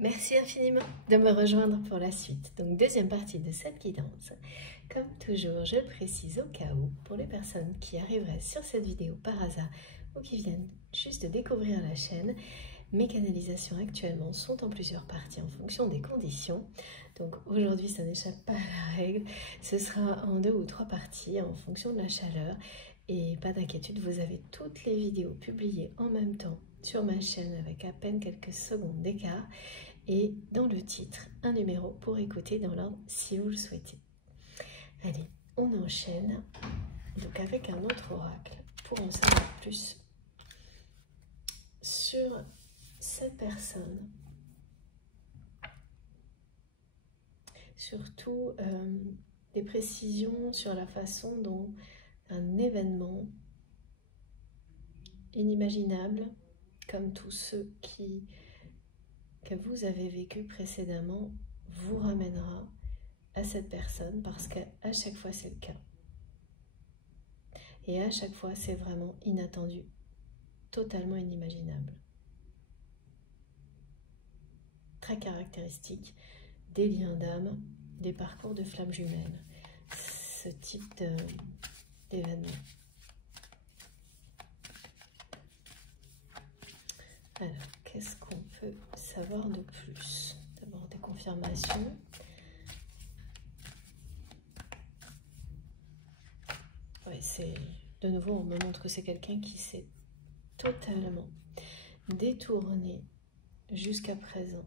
Merci infiniment de me rejoindre pour la suite. Donc, deuxième partie de cette guidance. Comme toujours, je le précise au cas où, pour les personnes qui arriveraient sur cette vidéo par hasard ou qui viennent juste de découvrir la chaîne, mes canalisations actuellement sont en plusieurs parties en fonction des conditions. Donc aujourd'hui, ça n'échappe pas à la règle. Ce sera en 2 ou 3 parties en fonction de la chaleur. Et pas d'inquiétude, vous avez toutes les vidéos publiées en même temps sur ma chaîne avec à peine quelques secondes d'écart. Et dans le titre, un numéro pour écouter dans l'ordre si vous le souhaitez. Allez, on enchaîne donc avec un autre oracle pour en savoir plus sur cette personne. Surtout des précisions sur la façon dont un événement inimaginable, comme tous ceux que vous avez vécu précédemment, vous ramènera à cette personne, parce qu'à chaque fois c'est le cas. Et à chaque fois c'est vraiment inattendu, totalement inimaginable. Très caractéristique des liens d'âme, des parcours de flammes jumelles, ce type d'événement. Alors, qu'est-ce qu'on peut savoir de plus? D'abord des confirmations. Ouais, c'est de nouveau, on me montre que c'est quelqu'un qui s'est totalement détourné jusqu'à présent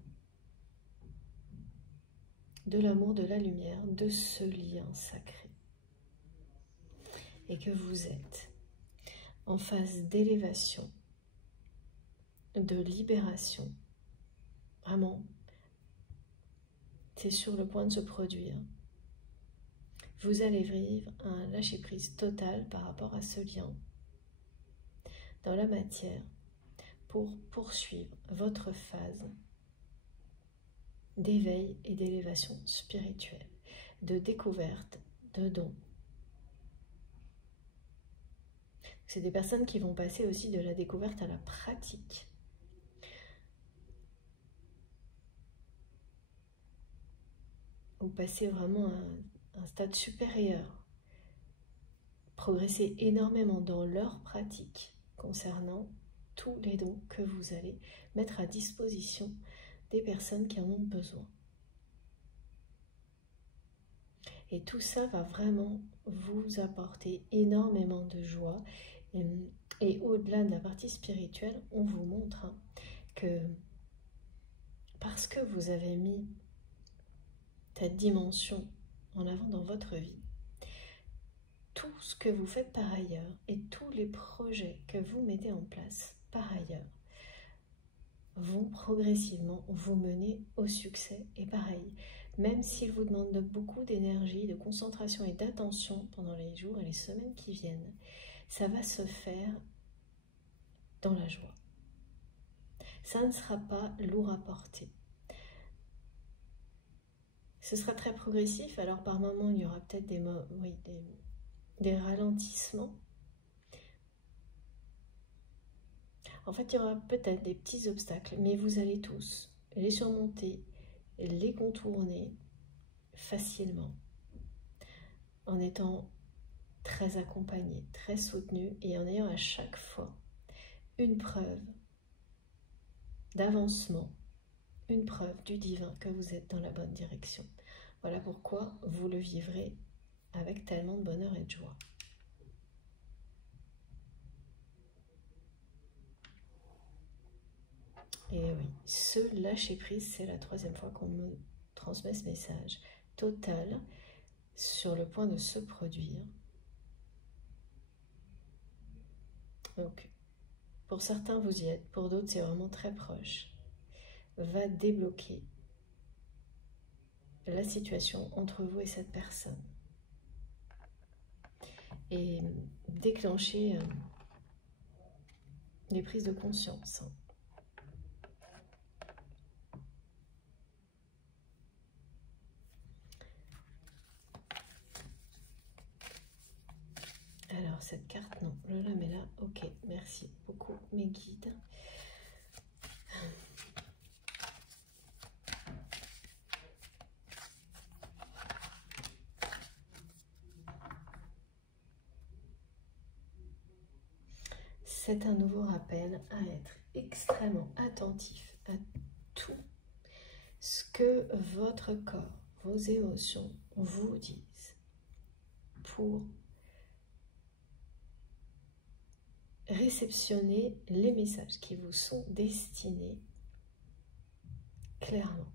de l'amour, de la lumière, de ce lien sacré. Et que vous êtes en phase d'élévation, de libération. Vraiment, c'est sur le point de se produire. Vous allez vivre un lâcher-prise total par rapport à ce lien dans la matière pour poursuivre votre phase d'éveil et d'élévation spirituelle, de découverte, de don. C'est des personnes qui vont passer aussi de la découverte à la pratique. Vous passez vraiment à un stade supérieur, progresser énormément dans leur pratique concernant tous les dons que vous allez mettre à disposition des personnes qui en ont besoin. Et tout ça va vraiment vous apporter énormément de joie. Et au-delà de la partie spirituelle, on vous montre que parce que vous avez mis cette dimension en avant dans votre vie, tout ce que vous faites par ailleurs et tous les projets que vous mettez en place par ailleurs vont progressivement vous mener au succès. Et pareil, même s'il vous demande beaucoup d'énergie, de concentration et d'attention pendant les jours et les semaines qui viennent, ça va se faire dans la joie. Ça ne sera pas lourd à porter. Ce sera très progressif, alors par moments il y aura peut-être des ralentissements. En fait, il y aura peut-être des petits obstacles, mais vous allez tous les surmonter, les contourner facilement, en étant très accompagné, très soutenu, et en ayant à chaque fois une preuve d'avancement, une preuve du divin que vous êtes dans la bonne direction. Voilà pourquoi vous le vivrez avec tellement de bonheur et de joie. Et oui, ce lâcher-prise, c'est la 3e fois qu'on me transmet ce message. Total, sur le point de se produire. Donc, pour certains, vous y êtes. Pour d'autres, c'est vraiment très proche. Va débloquer la situation entre vous et cette personne. Et déclencher des prises de conscience. Alors, cette carte, non, je la mets là. Ok, merci beaucoup, mes guides. c'est un nouveau rappel à être extrêmement attentif à tout ce que votre corps, vos émotions vous disent pour réceptionner les messages qui vous sont destinés clairement.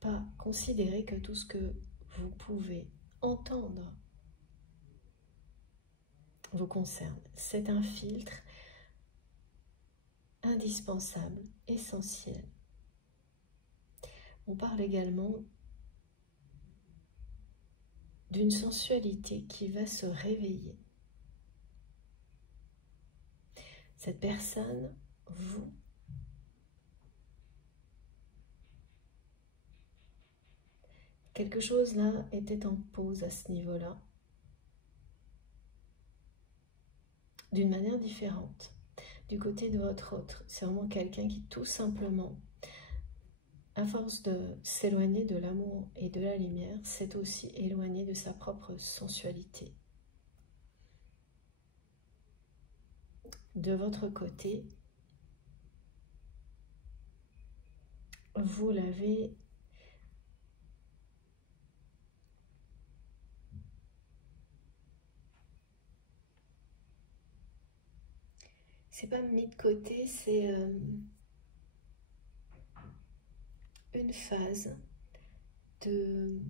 Pas considérer que tout ce que vous pouvez entendre vous concerne. C'est un filtre indispensable, essentiel. On parle également d'une sensualité qui va se réveiller. Cette personne, vous, quelque chose là était en pause à ce niveau-là, d'une manière différente. Du côté de votre autre, c'est vraiment quelqu'un qui tout simplement, à force de s'éloigner de l'amour et de la lumière, s'est aussi éloigné de sa propre sensualité. De votre côté, vous l'avez c'est pas mis de côté, c'est une phase de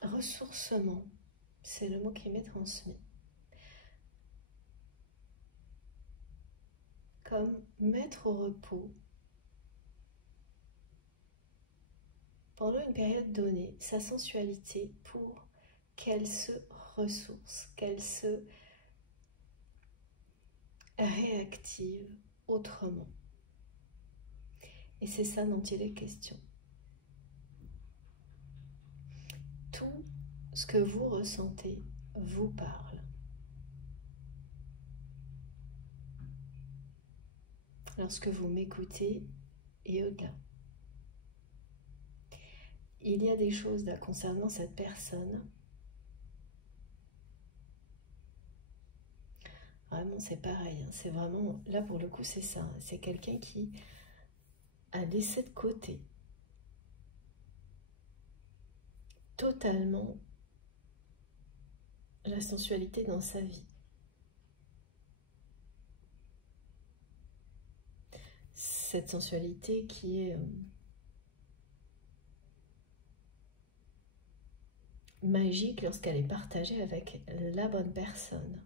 ressourcement, c'est le mot qui m'est transmis. Comme mettre au repos pendant une période donnée sa sensualité pour qu'elle se ressource, qu'elle se réactive autrement. Et c'est ça dont il est question. Tout ce que vous ressentez vous parle. Lorsque vous m'écoutez et au-delà. Il y a des choses là concernant cette personne. Vraiment, c'est pareil. Hein. C'est vraiment, là pour le coup, c'est ça. Hein. C'est quelqu'un qui a laissé de côté totalement la sensualité dans sa vie. Cette sensualité qui est magique lorsqu'elle est partagée avec la bonne personne.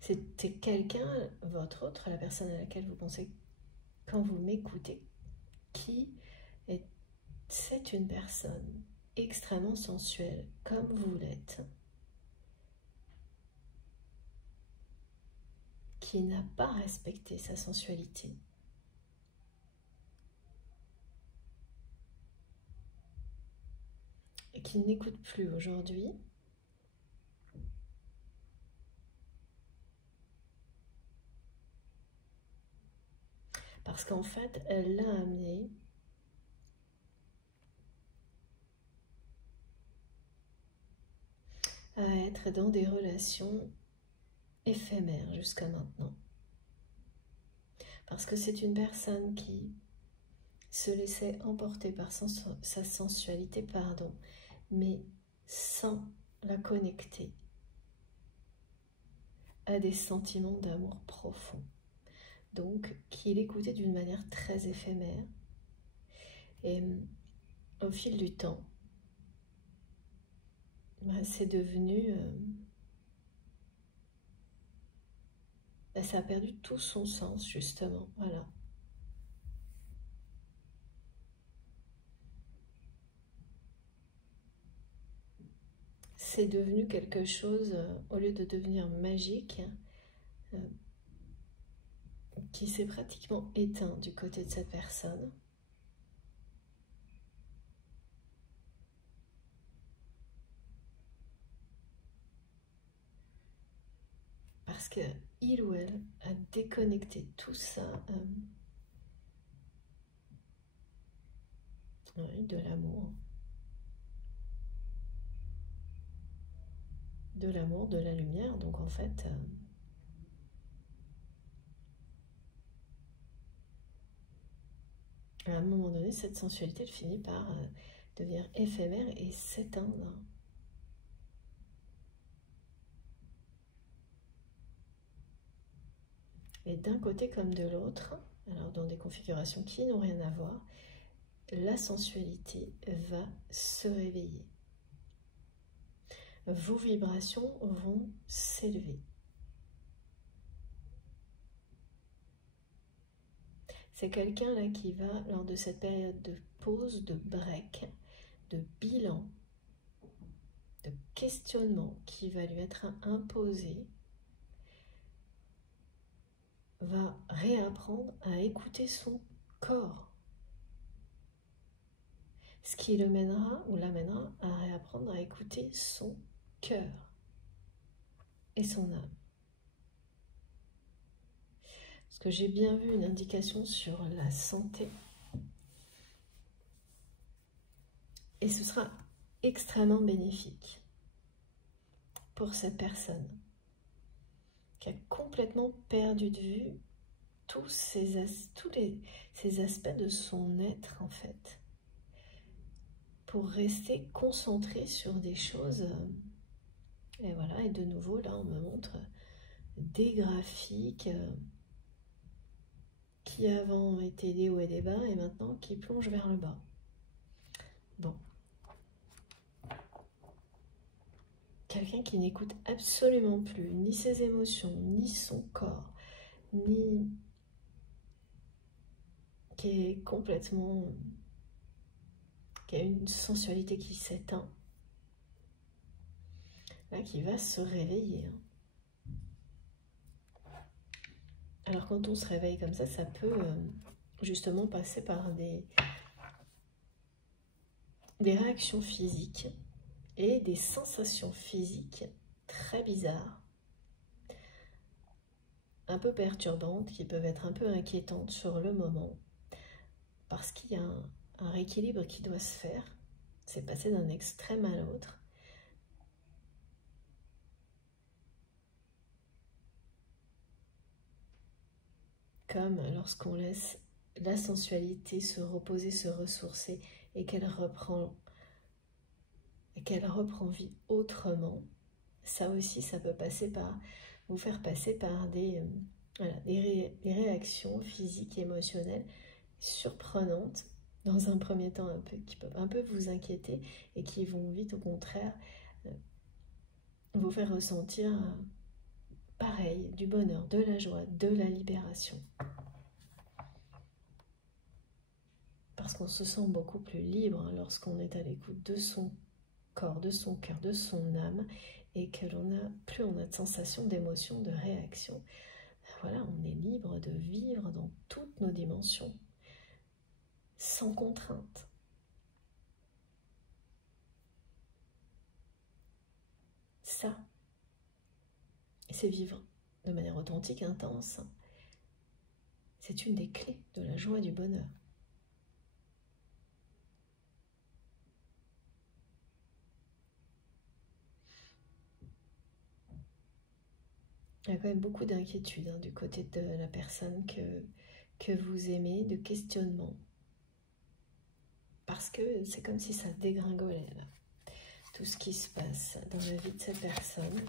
C'était quelqu'un, votre autre, la personne à laquelle vous pensez quand vous m'écoutez, qui est, c'est une personne extrêmement sensuelle, comme vous l'êtes, qui n'a pas respecté sa sensualité. Et qui n'écoute plus aujourd'hui. Parce qu'en fait, elle l'a amené à être dans des relations éphémères jusqu'à maintenant. Parce que c'est une personne qui se laissait emporter par sa sensualité, pardon, mais sans la connecter à des sentiments d'amour profond. Donc, qu'il écoutait d'une manière très éphémère. Et au fil du temps, c'est devenu... ça a perdu tout son sens, justement. Voilà. C'est devenu quelque chose, au lieu de devenir magique, qui s'est pratiquement éteint du côté de cette personne. Parce qu'il il ou elle a déconnecté tout ça de l'amour. De l'amour, de la lumière. Donc en fait, à un moment donné, cette sensualité elle finit par devenir éphémère et s'éteindre. Et d'un côté comme de l'autre, alors dans des configurations qui n'ont rien à voir, la sensualité va se réveiller. Vos vibrations vont s'élever. C'est quelqu'un là qui va, lors de cette période de pause, de break, de bilan, de questionnement qui va lui être imposé, va réapprendre à écouter son corps. Ce qui le mènera ou l'amènera à réapprendre à écouter son cœur et son âme. Parce que j'ai bien vu une indication sur la santé. Et ce sera extrêmement bénéfique pour cette personne qui a complètement perdu de vue tous ces aspects de son être en fait, pour rester concentré sur des choses. Et voilà, et de nouveau là on me montre des graphiques qui avant étaient des hauts et des bas et maintenant qui plongent vers le bas. Bon. Quelqu'un qui n'écoute absolument plus ni ses émotions, ni son corps, ni qui est complètement, qui a une sensualité qui s'éteint, là, qui va se réveiller. Alors quand on se réveille comme ça peut justement passer par des réactions physiques et des sensations physiques très bizarres, un peu perturbantes, qui peuvent être un peu inquiétantes sur le moment, parce qu'il y a un rééquilibre qui doit se faire. C'est passé d'un extrême à l'autre. Comme lorsqu'on laisse la sensualité se reposer, se ressourcer, et qu'elle reprend vie autrement, ça aussi, ça peut passer par, vous faire passer par des réactions physiques et émotionnelles surprenantes, dans un premier temps qui peuvent un peu vous inquiéter, et qui vont vite au contraire vous faire ressentir pareil, du bonheur, de la joie, de la libération. Parce qu'on se sent beaucoup plus libre lorsqu'on est à l'écoute de son corps, de son cœur, de son âme, et que plus on a de sensations, d'émotions, de réactions. Voilà, on est libre de vivre dans toutes nos dimensions, sans contrainte. Ça, c'est vivre de manière authentique, intense. C'est une des clés de la joie et du bonheur. Il y a quand même beaucoup d'inquiétude du côté de la personne que vous aimez, de questionnement. Parce que c'est comme si ça dégringolait, là. Tout ce qui se passe dans la vie de cette personne.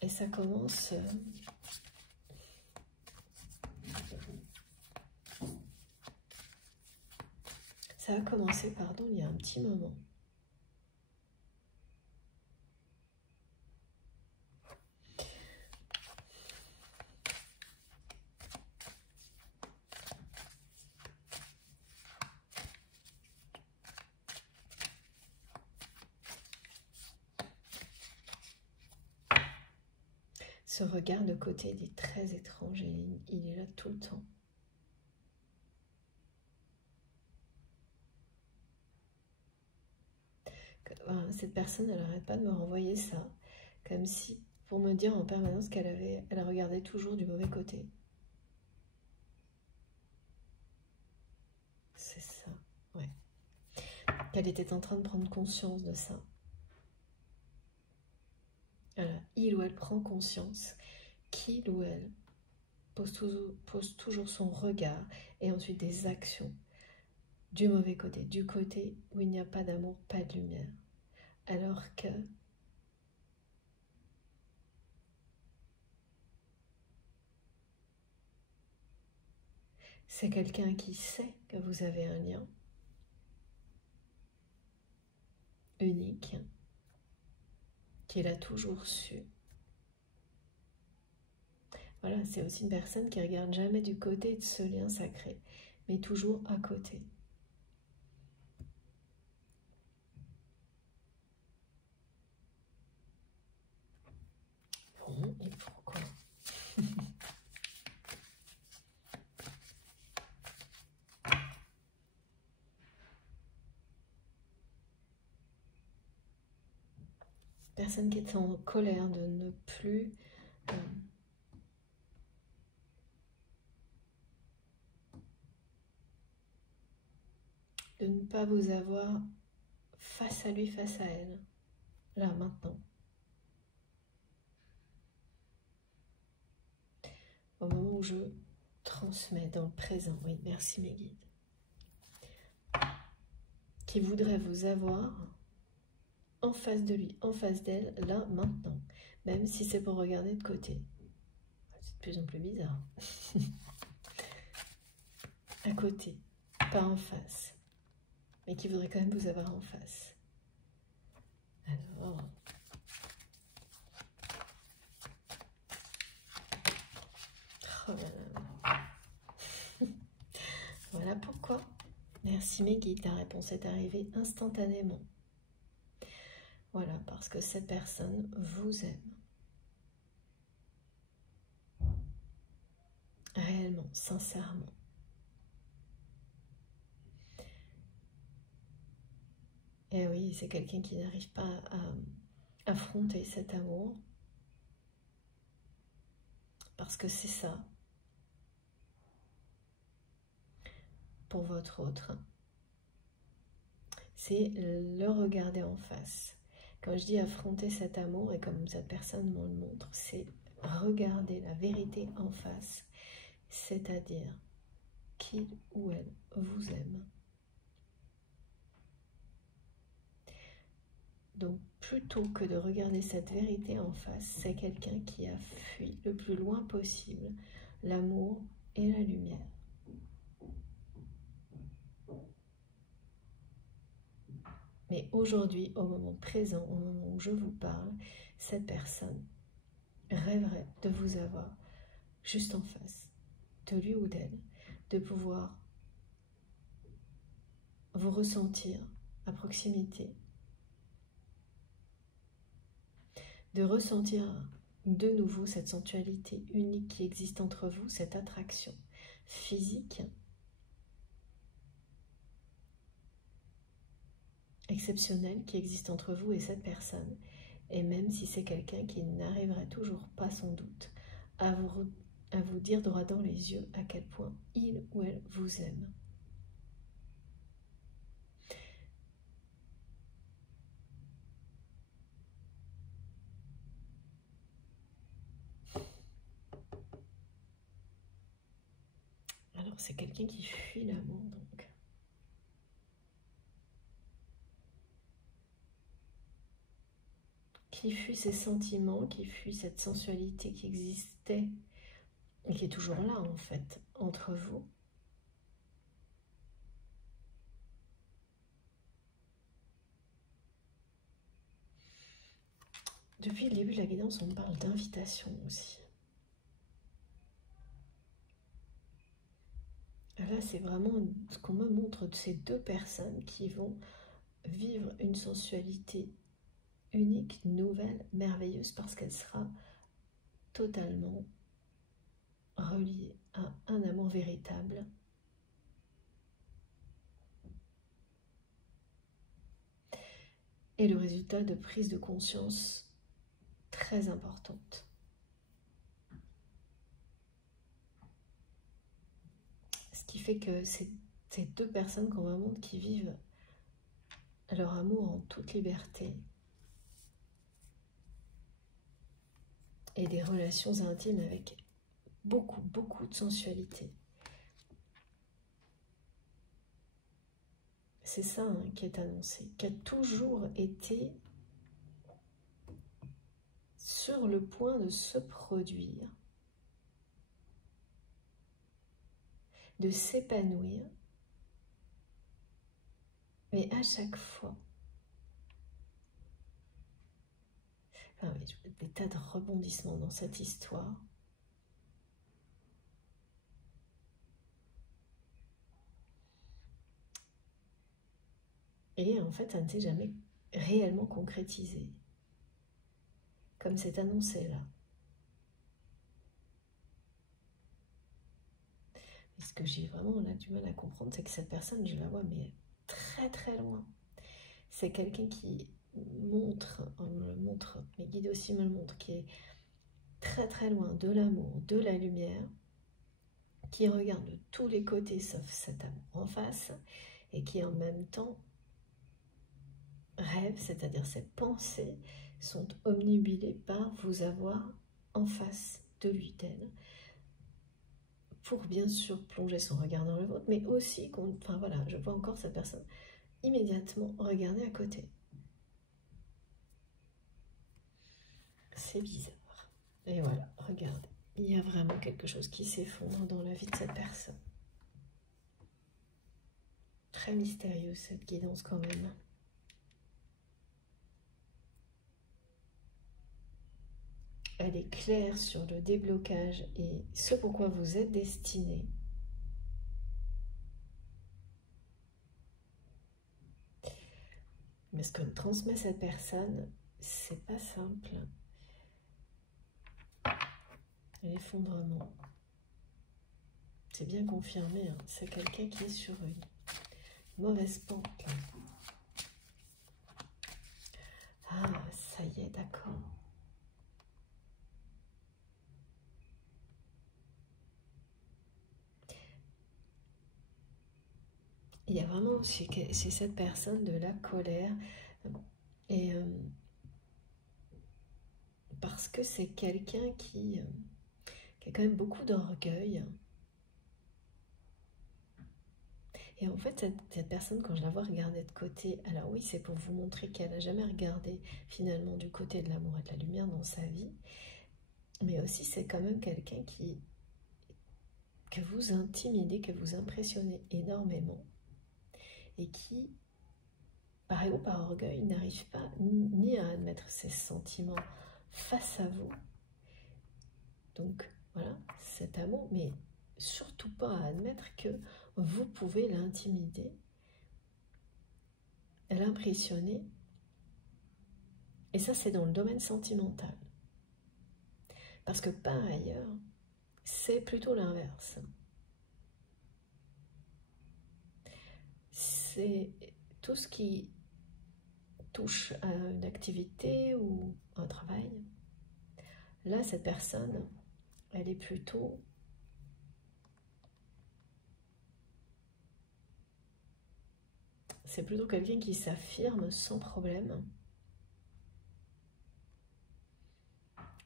Et ça commence... ça a commencé, pardon, il y a un petit moment. Ce regard de côté, il est très étrange et il est là tout le temps. Cette personne, elle n'arrête pas de me renvoyer ça, comme si pour me dire en permanence elle regardait toujours du mauvais côté. C'est ça, ouais. Qu'elle était en train de prendre conscience de ça. Voilà, il ou elle prend conscience qu'il ou elle pose toujours son regard et ensuite des actions du mauvais côté, du côté où il n'y a pas d'amour, pas de lumière. Alors que c'est quelqu'un qui sait que vous avez un lien unique, qu'il a toujours su. Voilà, c'est aussi une personne qui regarde jamais du côté de ce lien sacré, mais toujours à côté. Bon, et pourquoi? Personne qui est en colère de ne plus de ne pas vous avoir face à lui, face à elle, là, maintenant. Au moment où je transmets dans le présent, oui, merci mes guides, qui voudrait vous avoir en face de lui, en face d'elle, là, maintenant, même si c'est pour regarder de côté. C'est de plus en plus bizarre. À côté, pas en face, mais qui voudrait quand même vous avoir en face. Alors... Oh là là. Voilà pourquoi. Merci mes guides, la réponse est arrivée instantanément. Voilà, parce que cette personne vous aime. Réellement, sincèrement. Et oui, c'est quelqu'un qui n'arrive pas à affronter cet amour. Parce que c'est ça. Pour votre autre. C'est le regarder en face. Quand je dis affronter cet amour, et comme cette personne me le montre, c'est regarder la vérité en face. C'est-à-dire qu'il ou elle vous aime. Donc, plutôt que de regarder cette vérité en face, c'est quelqu'un qui a fui le plus loin possible l'amour et la lumière. Mais aujourd'hui, au moment présent, au moment où je vous parle, cette personne rêverait de vous avoir juste en face, de lui ou d'elle, de pouvoir vous ressentir à proximité, de ressentir de nouveau cette sensualité unique qui existe entre vous, cette attraction physique exceptionnelle qui existe entre vous et cette personne. Et même si c'est quelqu'un qui n'arriverait toujours pas sans doute à vous dire droit dans les yeux à quel point il ou elle vous aime. Alors c'est quelqu'un qui fuit l'amour donc. Qui fuit ses sentiments, qui fuit cette sensualité qui existait et qui est toujours là en fait, entre vous. Depuis le début de la guidance, on parle d'invitation aussi. Là, c'est vraiment ce qu'on me montre de ces deux personnes qui vont vivre une sensualité unique, nouvelle, merveilleuse, parce qu'elle sera totalement reliée à un amour véritable. Et le résultat de prise de conscience très importante. Ce qui fait que ces deux personnes qu'on va montrer qui vivent leur amour en toute liberté et des relations intimes avec beaucoup, beaucoup de sensualité. C'est ça hein, qui est annoncé, qui a toujours été sur le point de se produire, de s'épanouir, mais à chaque fois, enfin, des tas de rebondissements dans cette histoire. Et en fait, ça ne s'est jamais réellement concrétisé, comme c'est annoncé là. Et ce que j'ai vraiment là du mal à comprendre, c'est que cette personne, je la vois, mais très très loin. C'est quelqu'un qui montre, on me le montre, mes guides aussi me le montrent, qui est très très loin de l'amour, de la lumière, qui regarde de tous les côtés sauf cet amour en face, et qui en même temps rêve, c'est-à-dire ses pensées sont omnibilées par vous avoir en face de lui, d'elle, pour bien sûr plonger son regard dans le vôtre, mais aussi, enfin voilà, je vois encore cette personne immédiatement regarder à côté. C'est bizarre. Et voilà, regardez, il y a vraiment quelque chose qui s'effondre dans la vie de cette personne. Très mystérieuse cette guidance quand même. Elle est claire sur le déblocage et ce pourquoi vous êtes destiné. Mais ce que transmet cette personne, c'est pas simple. L'effondrement. C'est bien confirmé, hein. C'est quelqu'un qui est sur une mauvaise pente. Là. Ah, ça y est, d'accord. Il y a vraiment chez cette personne de la colère et parce que c'est quelqu'un qui a quand même beaucoup d'orgueil. Et en fait, cette personne, quand je la vois regarder de côté, alors oui, c'est pour vous montrer qu'elle n'a jamais regardé finalement du côté de l'amour et de la lumière dans sa vie, mais aussi c'est quand même quelqu'un que vous intimidez, que vous impressionnez énormément, et qui, par ego, par orgueil, n'arrive pas ni à admettre ses sentiments face à vous. Donc voilà, cet amour, mais surtout pas à admettre que vous pouvez l'intimider, l'impressionner, et ça c'est dans le domaine sentimental. Parce que par ailleurs, c'est plutôt l'inverse. C'est tout ce qui touche à une activité ou un travail. Là, cette personne, elle est plutôt c'est plutôt quelqu'un qui s'affirme sans problème.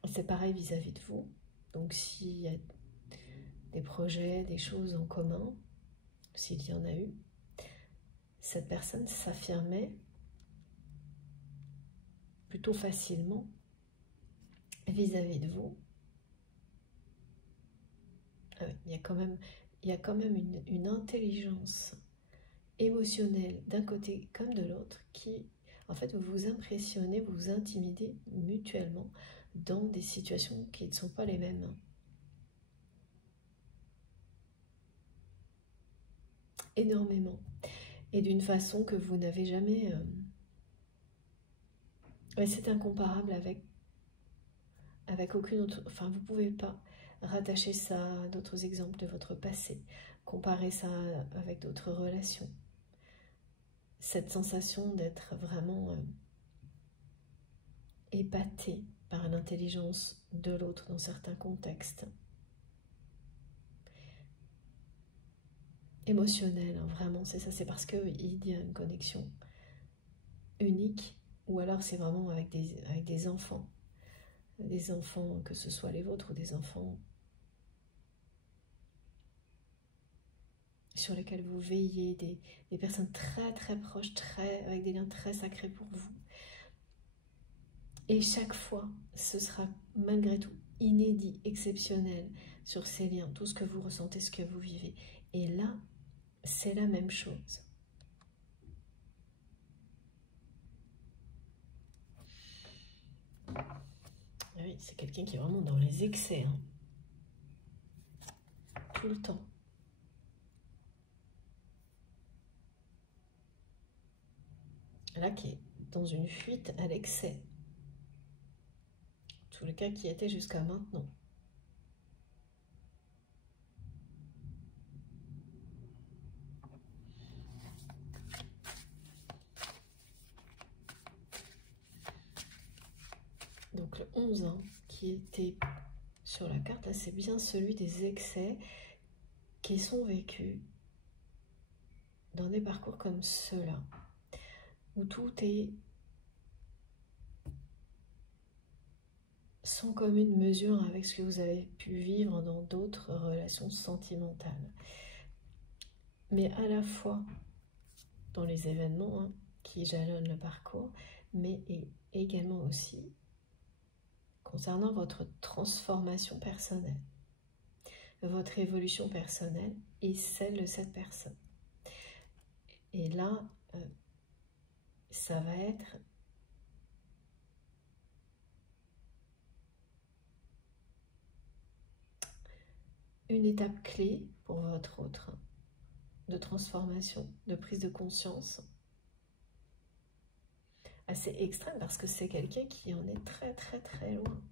C'est pareil vis-à-vis de vous. Donc s'il y a des projets, des choses en commun, s'il y en a eu, cette personne s'affirmait plutôt facilement vis-à-vis de vous. Il y a quand même une intelligence émotionnelle d'un côté comme de l'autre qui, en fait, vous impressionnez, vous intimidez mutuellement dans des situations qui ne sont pas les mêmes. Énormément. Et d'une façon que vous n'avez jamais... c'est incomparable avec aucune autre... Enfin, vous ne pouvez pas rattacher ça à d'autres exemples de votre passé, comparer ça avec d'autres relations. Cette sensation d'être vraiment épaté par l'intelligence de l'autre dans certains contextes. Émotionnel, hein, vraiment, c'est ça, c'est parce qu'il y a une connexion unique, ou alors c'est vraiment avec des enfants, que ce soit les vôtres ou des enfants sur lesquels vous veillez, des personnes très très proches, avec des liens très sacrés pour vous. Et chaque fois, ce sera malgré tout inédit, exceptionnel sur ces liens, tout ce que vous ressentez, ce que vous vivez. Et là, c'est la même chose. Oui, c'est quelqu'un qui est vraiment dans les excès, hein. Tout le temps. Là, qui est dans une fuite à l'excès. Tout le cas qui était jusqu'à maintenant. Donc le 11 hein, qui était sur la carte, c'est bien celui des excès qui sont vécus dans des parcours comme ceux-là, où tout est sans commune mesure avec ce que vous avez pu vivre dans d'autres relations sentimentales. Mais à la fois dans les événements hein, qui jalonnent le parcours, mais également aussi concernant votre transformation personnelle, votre évolution personnelle et celle de cette personne. Et là, ça va être une étape clé pour votre autre, de transformation, de prise de conscience, assez extrême parce que c'est quelqu'un qui en est très très très loin,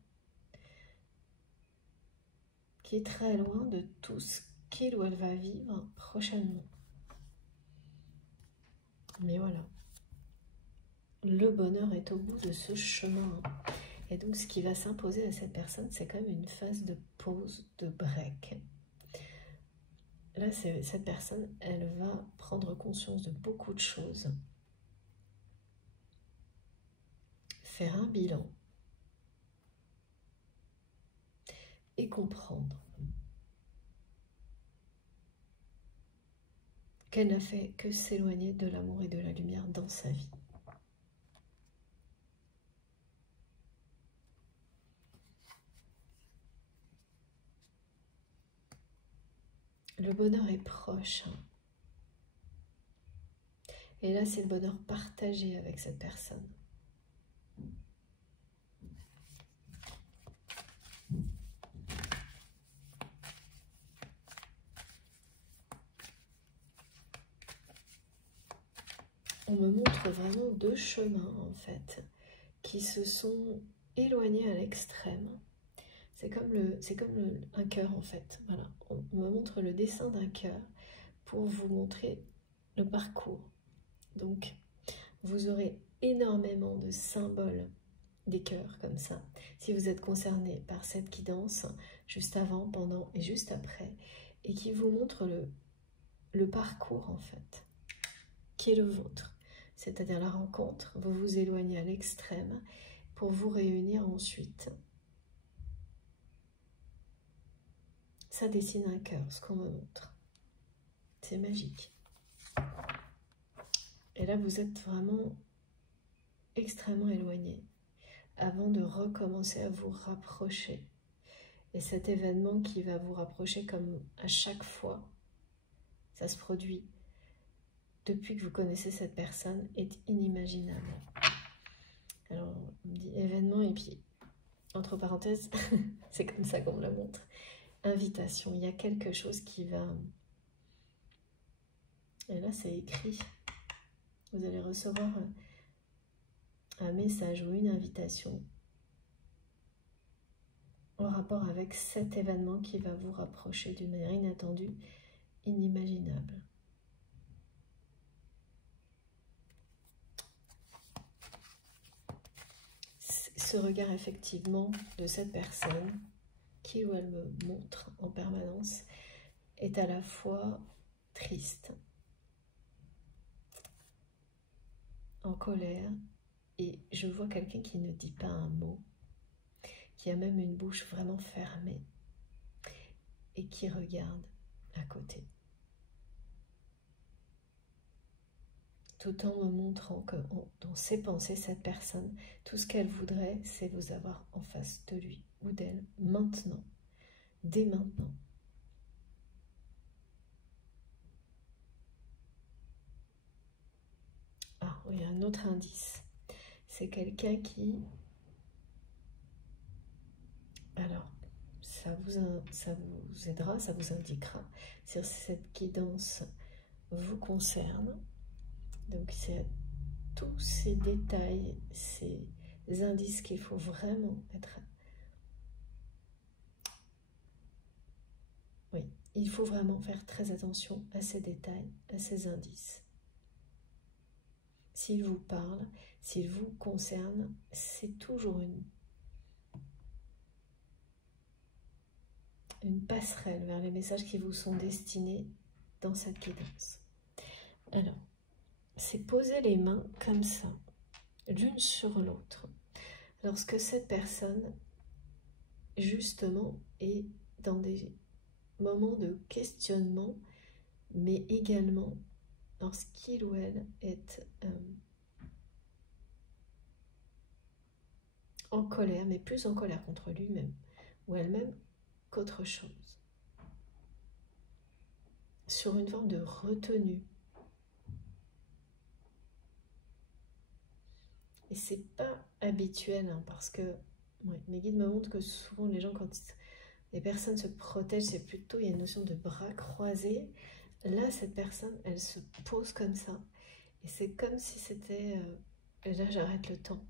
qui est très loin de tout ce qu'il ou elle va vivre prochainement. Mais voilà, le bonheur est au bout de ce chemin. Et donc ce qui va s'imposer à cette personne, c'est quand même une phase de pause, de break. Là, cette personne, elle va prendre conscience de beaucoup de choses, faire un bilan et comprendre qu'elle n'a fait que s'éloigner de l'amour et de la lumière dans sa vie. Le bonheur est proche. Et là, c'est le bonheur partagé avec cette personne. On me montre vraiment deux chemins, en fait, qui se sont éloignés à l'extrême. C'est comme un cœur, en fait. Voilà. On me montre le dessin d'un cœur pour vous montrer le parcours. Donc, vous aurez énormément de symboles des cœurs, comme ça. Si vous êtes concerné par cette guidance, juste avant, pendant et juste après, et qui vous montre le parcours, en fait, qui est le vôtre. C'est-à-dire la rencontre, vous vous éloignez à l'extrême pour vous réunir ensuite. Ça dessine un cœur, ce qu'on me montre. C'est magique. Et là, vous êtes vraiment extrêmement éloigné avant de recommencer à vous rapprocher. Et cet événement qui va vous rapprocher comme à chaque fois, ça se produit depuis que vous connaissez cette personne, est inimaginable. Alors, on me dit événement et puis, entre parenthèses, c'est comme ça qu'on me le montre. Invitation, il y a quelque chose qui va... Et là, c'est écrit. Vous allez recevoir un message ou une invitation en rapport avec cet événement qui va vous rapprocher d'une manière inattendue, inimaginable. ce regard effectivement de cette personne, qui ou elle me montre en permanence, est à la fois triste, en colère, et je vois quelqu'un qui ne dit pas un mot, qui a même une bouche vraiment fermée et qui regarde à côté. Tout en me montrant que dans ses pensées, cette personne, tout ce qu'elle voudrait, c'est vous avoir en face de lui ou d'elle, maintenant, dès maintenant. Ah, il y a un autre indice. C'est quelqu'un qui... Alors, ça vous aidera, ça vous indiquera si cette guidance vous concerne. Donc, c'est tous ces détails, ces indices qu'il faut vraiment être... Oui, il faut vraiment faire très attention à ces détails, à ces indices. S'il vous parle, s'il vous concerne, c'est toujours une passerelle vers les messages qui vous sont destinés dans cette guidance. Alors, c'est poser les mains comme ça, l'une sur l'autre. Lorsque cette personne, justement, est dans des moments de questionnement, mais également lorsqu'il ou elle est en colère, mais plus en colère contre lui-même ou elle-même qu'autre chose. Sur une forme de retenue. Et c'est pas habituel, hein, parce que ouais, mes guides me montrent que souvent les gens, quand les personnes se protègent, c'est plutôt, il y a une notion de bras croisés. Là, cette personne, elle se pose comme ça. Et c'est comme si c'était... là, j'arrête le temps.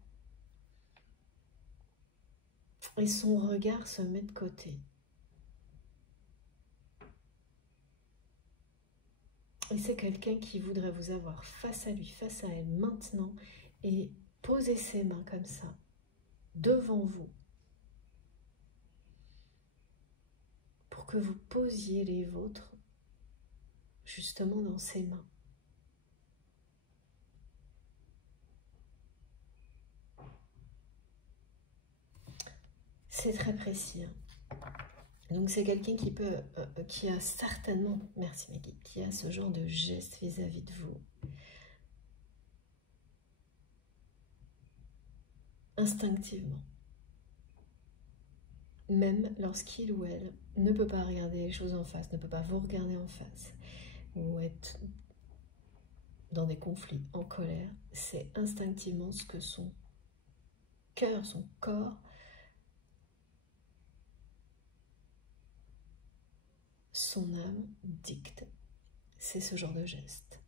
Et son regard se met de côté. Et c'est quelqu'un qui voudrait vous avoir face à lui, face à elle, maintenant, et poser ses mains comme ça, devant vous, pour que vous posiez les vôtres, justement dans ses mains. C'est très précis. Hein. Donc c'est quelqu'un qui peut, qui a certainement, merci Maggie, qui a ce genre de geste vis-à-vis de vous. Instinctivement. Même lorsqu'il ou elle ne peut pas regarder les choses en face, ne peut pas vous regarder en face, ou être dans des conflits, en colère, c'est instinctivement ce que son cœur, son corps, son âme dicte. C'est ce genre de geste.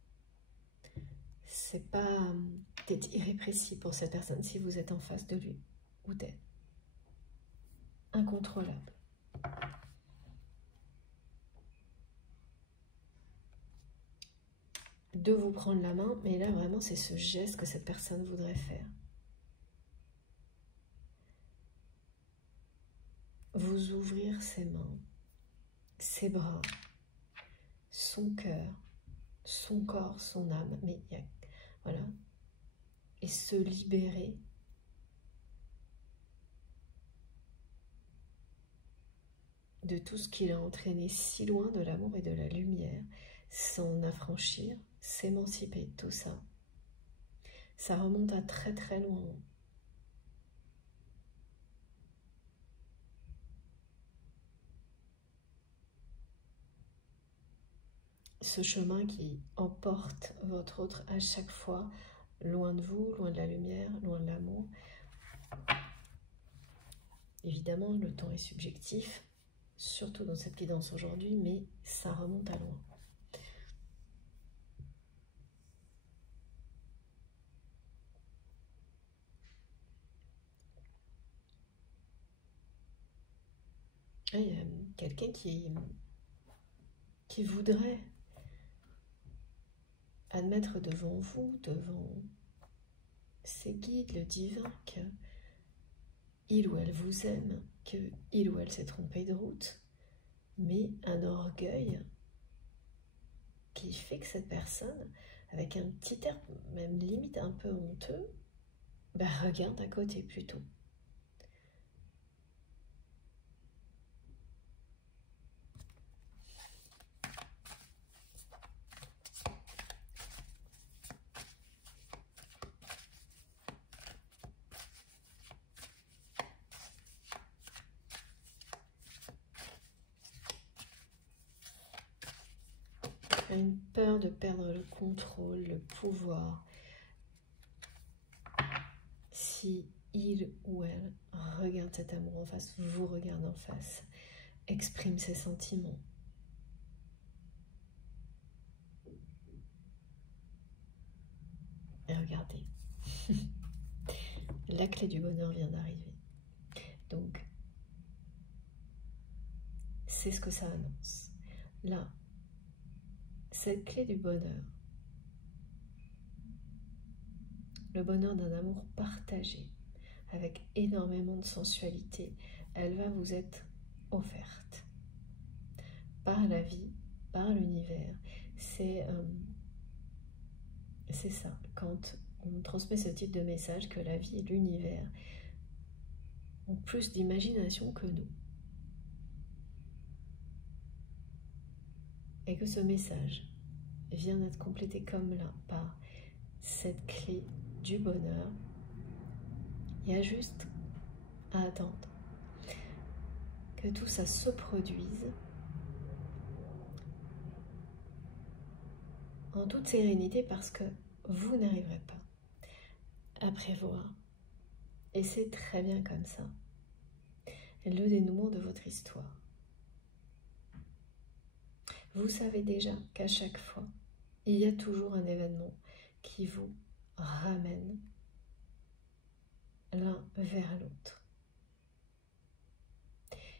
C'est pas peut-être irrépressible pour cette personne si vous êtes en face de lui ou d'elle. Incontrôlable. De vous prendre la main, mais là vraiment c'est ce geste que cette personne voudrait faire. Vous ouvrir ses mains, ses bras, son cœur, son corps, son âme, mais voilà, et se libérer de tout ce qu'il a entraîné si loin de l'amour et de la lumière, s'en affranchir, s'émanciper de tout ça. Ça remonte à très très loin. Ce chemin qui emporte votre autre à chaque fois, loin de vous, loin de la lumière, loin de l'amour. Évidemment, le temps est subjectif, surtout dans cette guidance aujourd'hui, mais ça remonte à loin. Il y a quelqu'un qui voudrait admettre devant vous, devant ses guides, le divin, que il ou elle vous aime, que il ou elle s'est trompé de route, mais un orgueil qui fait que cette personne, avec un petit air, même limite un peu honteux, ben regarde à côté plutôt. Une peur de perdre le contrôle, le pouvoir. Si il ou elle regarde cet amour en face, vous regarde en face, exprime ses sentiments. Et regardez, la clé du bonheur vient d'arriver. Donc, c'est ce que ça annonce. Là, cette clé du bonheur, le bonheur d'un amour partagé, avec énormément de sensualité, elle va vous être offerte par la vie, par l'univers. C'est ça, quand on transmet ce type de message, que la vie et l'univers ont plus d'imagination que nous. Et que ce message vient d'être complété comme là, par cette clé du bonheur. Il y a juste à attendre que tout ça se produise en toute sérénité, parce que vous n'arriverez pas à prévoir, et c'est très bien comme ça, le dénouement de votre histoire. Vous savez déjà qu'à chaque fois, il y a toujours un événement qui vous ramène l'un vers l'autre.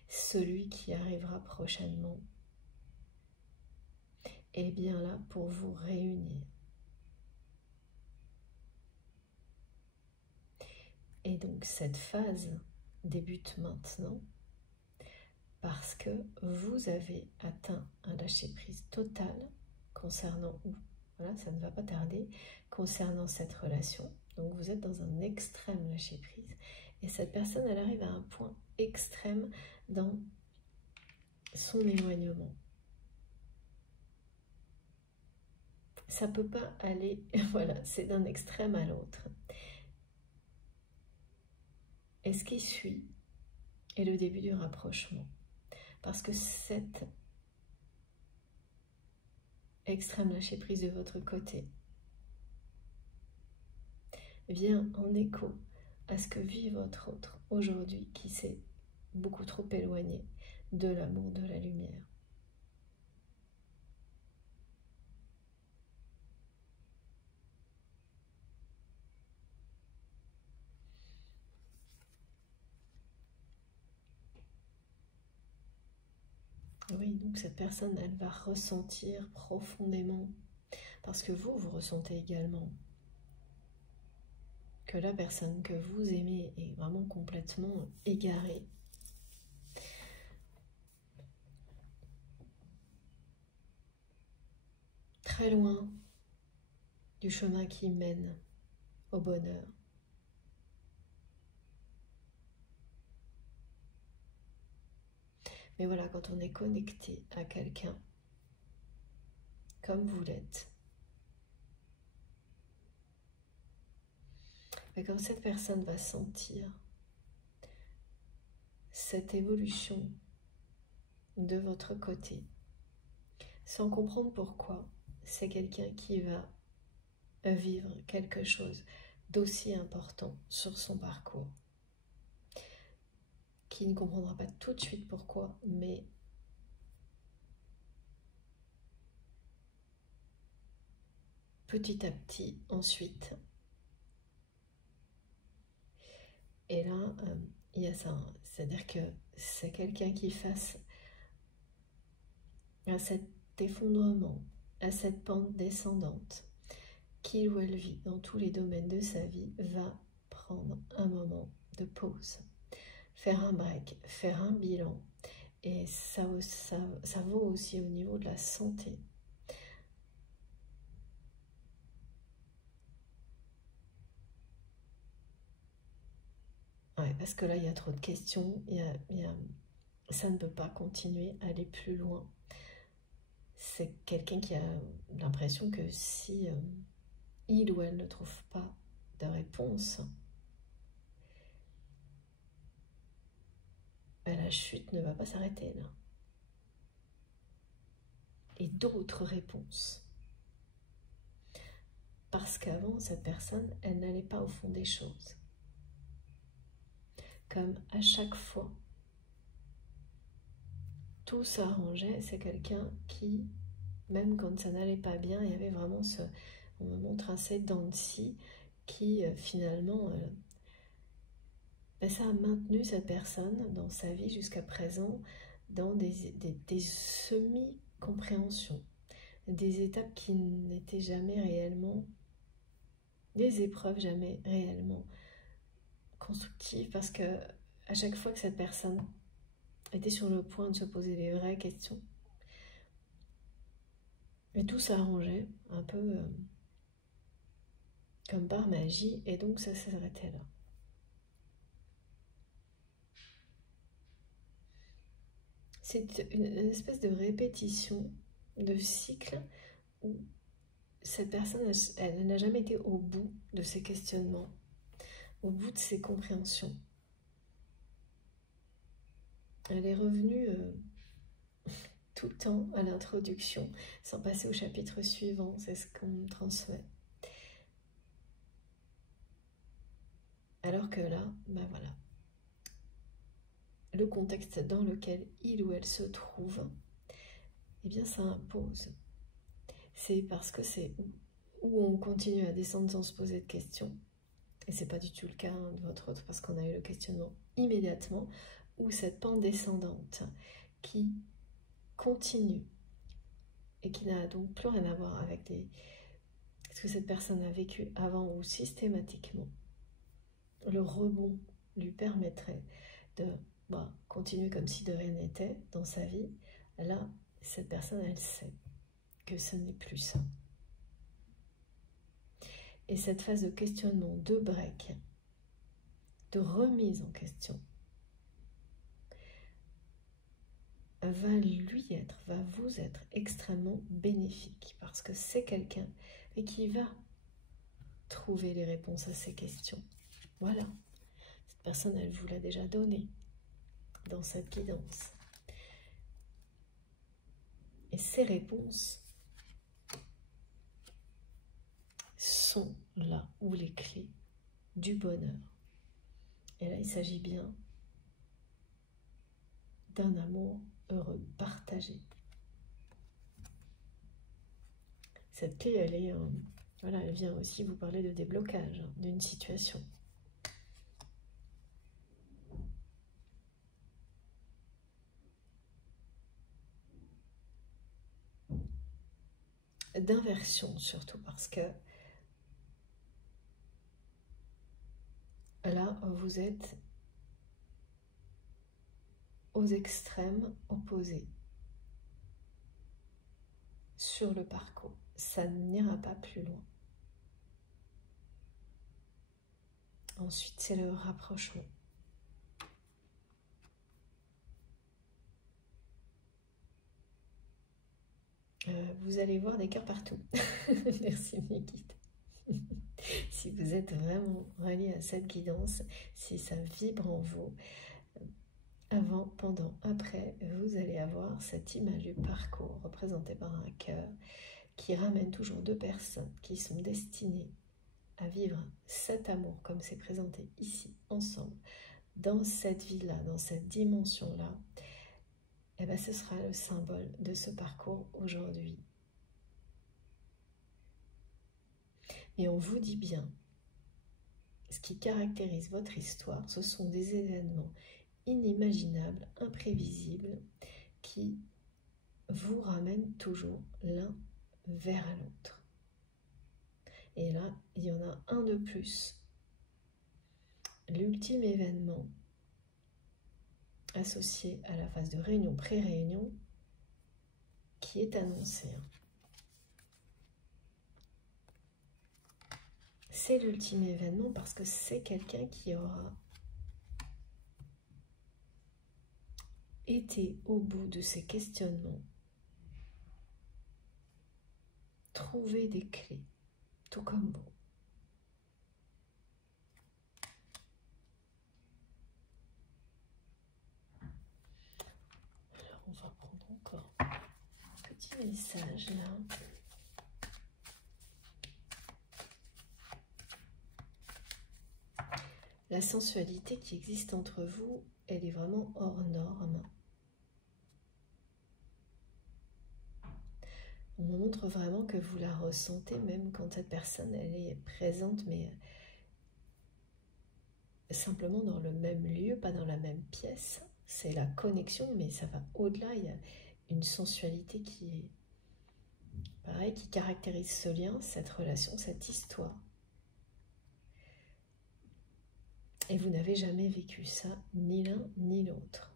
Celui qui arrivera prochainement est bien là pour vous réunir. Et donc cette phase débute maintenant, parce que vous avez atteint un lâcher-prise total concernant, ou voilà, ça ne va pas tarder, concernant cette relation. Donc vous êtes dans un extrême lâcher-prise, et cette personne, elle arrive à un point extrême dans son éloignement. Ça peut pas aller, voilà, c'est d'un extrême à l'autre. Et ce qui suit est le début du rapprochement. Parce que cette extrême lâcher-prise de votre côté vient en écho à ce que vit votre autre aujourd'hui, qui s'est beaucoup trop éloigné de l'amour, de la lumière. Oui, donc cette personne, elle va ressentir profondément, parce que vous ressentez également que la personne que vous aimez est vraiment complètement égarée. Très loin du chemin qui mène au bonheur. Mais voilà, quand on est connecté à quelqu'un comme vous l'êtes, mais quand cette personne va sentir cette évolution de votre côté, sans comprendre pourquoi, c'est quelqu'un qui va vivre quelque chose d'aussi important sur son parcours, qui ne comprendra pas tout de suite pourquoi, mais petit à petit ensuite. Et là, il y a ça, c'est-à-dire que c'est quelqu'un qui, face à cet effondrement, à cette pente descendante, qu'il ou elle vit dans tous les domaines de sa vie, va prendre un moment de pause, faire un break, faire un bilan. Et ça vaut aussi au niveau de la santé. Ouais, parce que là, il y a trop de questions, ça ne peut pas continuer à aller plus loin. C'est quelqu'un qui a l'impression que si il ou elle ne trouve pas de réponse, ben, la chute ne va pas s'arrêter là. Et d'autres réponses. Parce qu'avant, cette personne, elle n'allait pas au fond des choses. Comme à chaque fois, tout s'arrangeait, c'est quelqu'un qui, même quand ça n'allait pas bien, il y avait vraiment on me montre un set dents de scie qui finalement, ben, ça a maintenu cette personne dans sa vie jusqu'à présent dans des semi-compréhensions, des étapes qui n'étaient jamais réellement, des épreuves jamais réellement constructives, parce que à chaque fois que cette personne était sur le point de se poser les vraies questions, et tout s'arrangeait un peu comme par magie, et donc ça s'arrêtait là. C'est une espèce de répétition, de cycle où cette personne, elle n'a jamais été au bout de ses questionnements, au bout de ses compréhensions. Elle est revenue tout le temps à l'introduction, sans passer au chapitre suivant, c'est ce qu'on me transmet. Alors que là, ben voilà, le contexte dans lequel il ou elle se trouve, eh bien ça impose. C'est parce que c'est où on continue à descendre sans se poser de questions, et c'est pas du tout le cas de votre autre, parce qu'on a eu le questionnement immédiatement, ou cette pente descendante qui continue et qui n'a donc plus rien à voir avec ce que cette personne a vécu avant, ou systématiquement le rebond lui permettrait de continuer comme si de rien n'était dans sa vie. Là, cette personne, elle sait que ce n'est plus ça. Et cette phase de questionnement, de break, de remise en question, va vous être extrêmement bénéfique, parce que c'est quelqu'un qui va trouver les réponses à ces questions. Voilà, cette personne, elle vous l'a déjà donné dans cette guidance. Et ces réponses sont là où les clés du bonheur. Et là, il s'agit bien d'un amour heureux, partagé. Cette clé, elle est, voilà, elle vient aussi vous parler de déblocage d'une situation. D'inversion surtout, parce que là, vous êtes aux extrêmes opposés sur le parcours. Ça n'ira pas plus loin. Ensuite, c'est le rapprochement. Vous allez voir des cœurs partout. Merci mes guides. Si vous êtes vraiment relié à cette guidance, si ça vibre en vous, avant, pendant, après, vous allez avoir cette image du parcours représentée par un cœur qui ramène toujours deux personnes qui sont destinées à vivre cet amour comme c'est présenté ici, ensemble, dans cette vie-là, dans cette dimension-là. Et bien, ce sera le symbole de ce parcours aujourd'hui. Et on vous dit bien, ce qui caractérise votre histoire, ce sont des événements inimaginables, imprévisibles, qui vous ramènent toujours l'un vers l'autre. Et là, il y en a un de plus. L'ultime événement associé à la phase de réunion, pré-réunion, qui est annoncée. C'est l'ultime événement parce que c'est quelqu'un qui aura été au bout de ses questionnements, trouver des clés, tout comme vous. Alors on va prendre encore un petit message là. La sensualité qui existe entre vous, elle est vraiment hors norme. On me montre vraiment que vous la ressentez même quand cette personne elle est présente, mais simplement dans le même lieu, pas dans la même pièce. C'est la connexion, mais ça va au-delà. Il y a une sensualité qui est pareil, qui caractérise ce lien, cette relation, cette histoire. Et vous n'avez jamais vécu ça, ni l'un ni l'autre.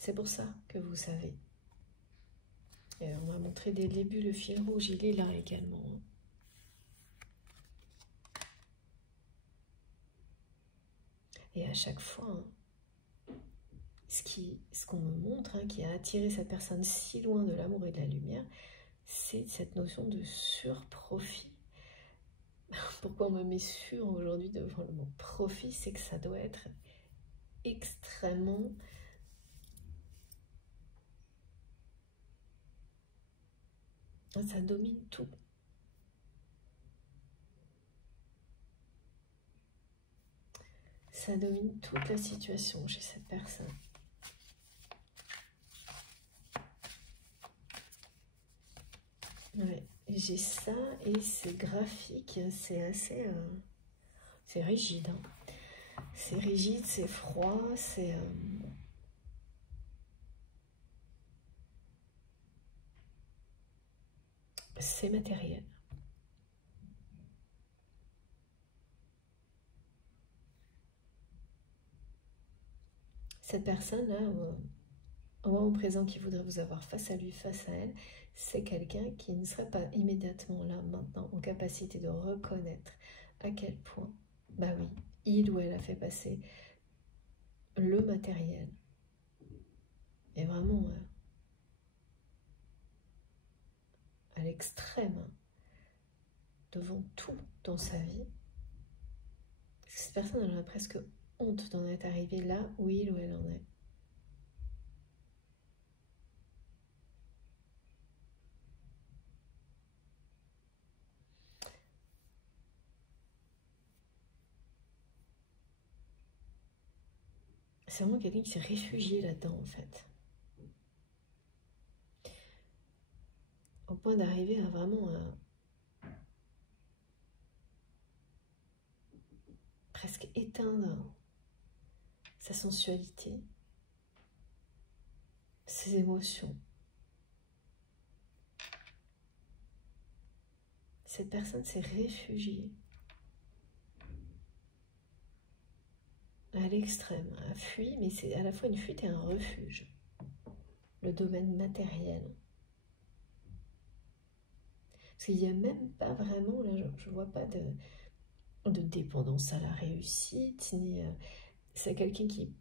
C'est pour ça que vous savez. Et on m'a montré dès le début le fil rouge, il est là également. Et à chaque fois, ce qu'on me montre, qui a attiré cette personne si loin de l'amour et de la lumière, c'est cette notion de surprofit. Pourquoi on me met sur aujourd'hui devant le mot profit, c'est que ça doit être extrêmement ça domine tout. Ça domine toute la situation chez cette personne. Ouais, j'ai ça et c'est graphique, c'est assez... c'est rigide. C'est rigide, c'est froid, c'est matériel. Cette personne-là, au moment présent qui voudrait vous avoir face à lui, face à elle, c'est quelqu'un qui ne serait pas immédiatement là, maintenant, en capacité de reconnaître à quel point, bah oui, il ou elle a fait passer le matériel. Et vraiment à l'extrême, devant tout dans sa vie. Cette personne, elle a presque honte d'en être arrivée là où il ou elle en est. C'est vraiment quelqu'un qui s'est réfugié là-dedans, en fait. Au point d'arriver à vraiment presque éteindre sa sensualité, ses émotions. Cette personne s'est réfugiée à l'extrême, a fui, mais c'est à la fois une fuite et un refuge. Le domaine matériel. Parce qu'il n'y a même pas vraiment, là je ne vois pas de dépendance à la réussite, ni c'est quelqu'un qui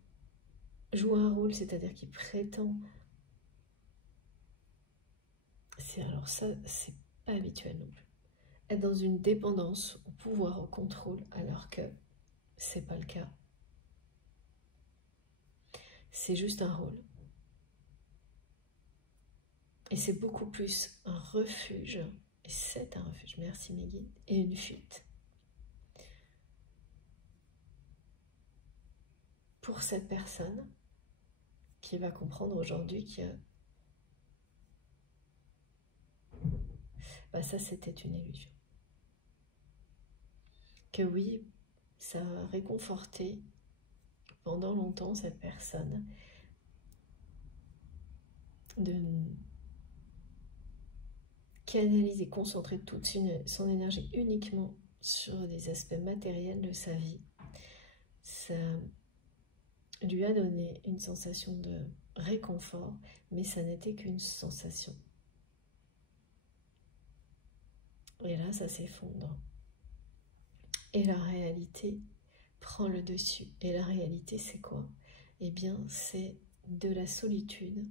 joue un rôle, c'est-à-dire qui prétend. Alors ça, c'est pas habituel non plus. Être dans une dépendance au pouvoir, au contrôle, alors que c'est pas le cas. C'est juste un rôle. Et c'est beaucoup plus un refuge. Et c'est un refuge, merci mes guides, et une fuite. Pour cette personne qui va comprendre aujourd'hui que bah ça c'était une illusion. Que oui, ça a réconforté pendant longtemps cette personne de canaliser, concentrer toute son énergie uniquement sur des aspects matériels de sa vie. Ça lui a donné une sensation de réconfort, mais ça n'était qu'une sensation. Et là, ça s'effondre. Et la réalité prend le dessus. Et la réalité, c'est quoi? Eh bien, c'est de la solitude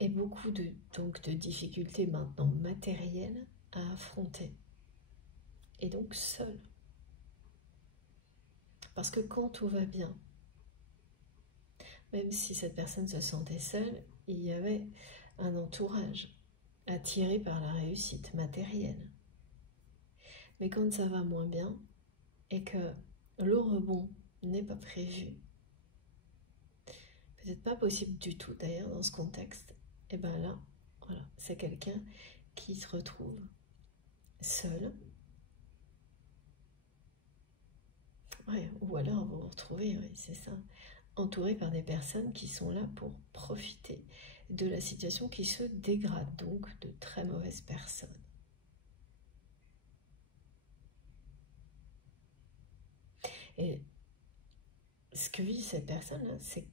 et beaucoup de difficultés maintenant matérielles à affronter. Et donc seul. Parce que quand tout va bien, même si cette personne se sentait seule, il y avait un entourage attiré par la réussite matérielle. Mais quand ça va moins bien et que le rebond n'est pas prévu, peut-être pas possible du tout d'ailleurs dans ce contexte, et bien là, voilà, c'est quelqu'un qui se retrouve seul. Ouais, ou alors vous vous retrouvez, ouais, c'est ça, entouré par des personnes qui sont là pour profiter de la situation qui se dégrade, donc de très mauvaises personnes. Et ce que vit cette personne-là, c'est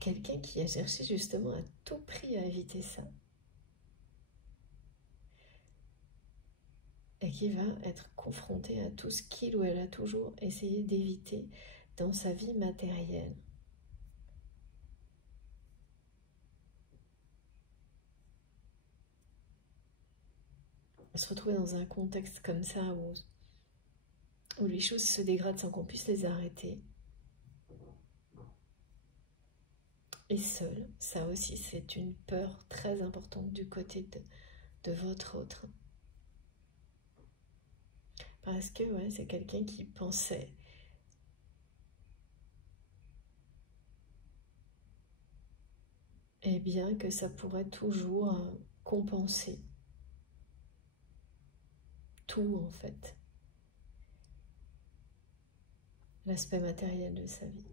quelqu'un qui a cherché justement à tout prix à éviter ça. Et qui va être confronté à tout ce qu'il ou elle a toujours essayé d'éviter dans sa vie matérielle. Se retrouver dans un contexte comme ça où les choses se dégradent sans qu'on puisse les arrêter. Et seul, ça aussi c'est une peur très importante du côté de votre autre. Parce que ouais, c'est quelqu'un qui pensait eh bien que ça pourrait toujours compenser tout en fait, l'aspect matériel de sa vie.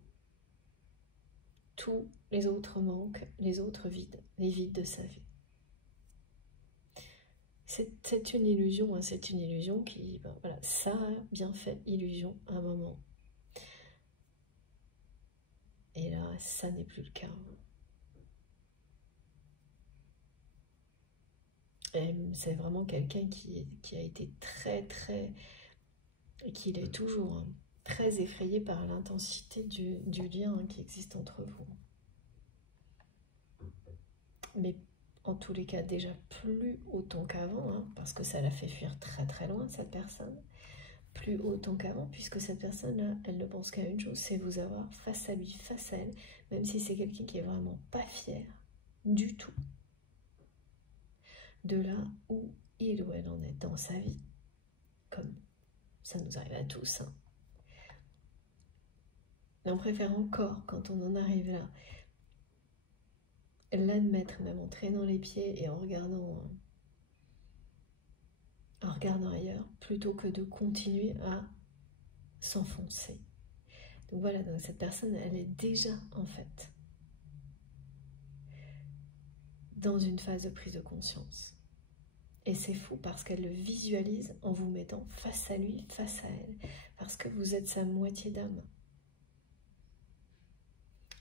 Tous les autres manques, les autres vides, les vides de sa vie. C'est une illusion, hein, c'est une illusion qui, ben, voilà, ça a bien fait illusion à un moment. Et là, ça n'est plus le cas. C'est vraiment quelqu'un qui a été et qui l'est toujours, hein, très effrayé par l'intensité du lien qui existe entre vous. Mais en tous les cas, déjà plus autant qu'avant, hein, parce que ça l'a fait fuir très très loin, cette personne. Plus autant qu'avant, puisque cette personne-là, elle ne pense qu'à une chose, c'est vous avoir face à lui, face à elle, même si c'est quelqu'un qui est vraiment pas fier du tout de là où il ou elle en est dans sa vie, comme ça nous arrive à tous. Hein. Mais on préfère encore, quand on en arrive là, l'admettre, même en traînant les pieds et en regardant ailleurs, plutôt que de continuer à s'enfoncer. Donc voilà, donc cette personne, elle est déjà en fait dans une phase de prise de conscience. Et c'est fou parce qu'elle le visualise en vous mettant face à lui, face à elle, parce que vous êtes sa moitié d'âme.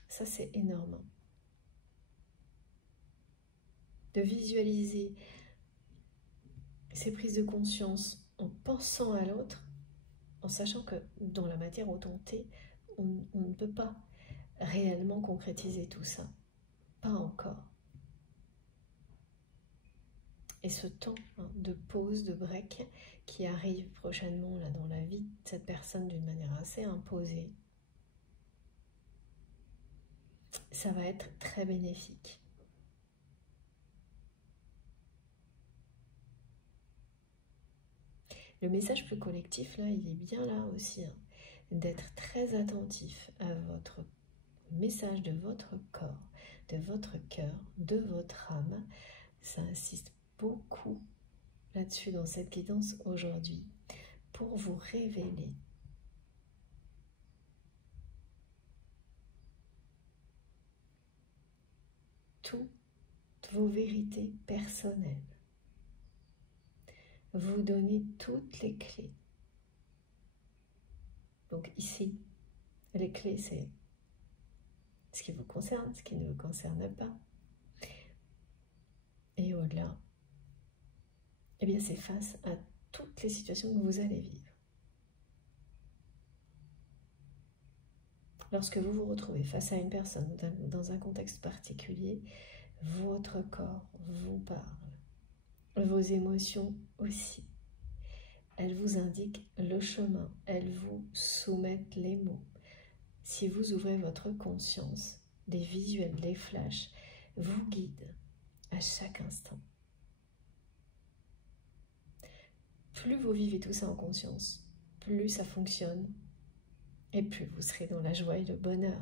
Ça, c'est énorme. De visualiser ces prises de conscience en pensant à l'autre, en sachant que dans la matière autant-tée, on ne peut pas réellement concrétiser tout ça. Pas encore. Et ce temps de pause, de break qui arrive prochainement là, dans la vie de cette personne d'une manière assez imposée, ça va être très bénéfique. Le message plus collectif, là, il est bien là aussi, hein, d'être très attentif à votre message de votre corps, de votre cœur, de votre âme. Ça insiste beaucoup là-dessus dans cette guidance aujourd'hui, pour vous révéler toutes vos vérités personnelles, vous donner toutes les clés Donc ici, les clés, c'est ce qui vous concerne, ce qui ne vous concerne pas. Et au-delà, eh bien c'est face à toutes les situations que vous allez vivre. Lorsque vous vous retrouvez face à une personne dans un contexte particulier, votre corps vous parle, vos émotions aussi. Elles vous indiquent le chemin, elles vous soumettent les mots. Si vous ouvrez votre conscience, les visuels, les flashs vous guident à chaque instant. Plus vous vivez tout ça en conscience, plus ça fonctionne et plus vous serez dans la joie et le bonheur.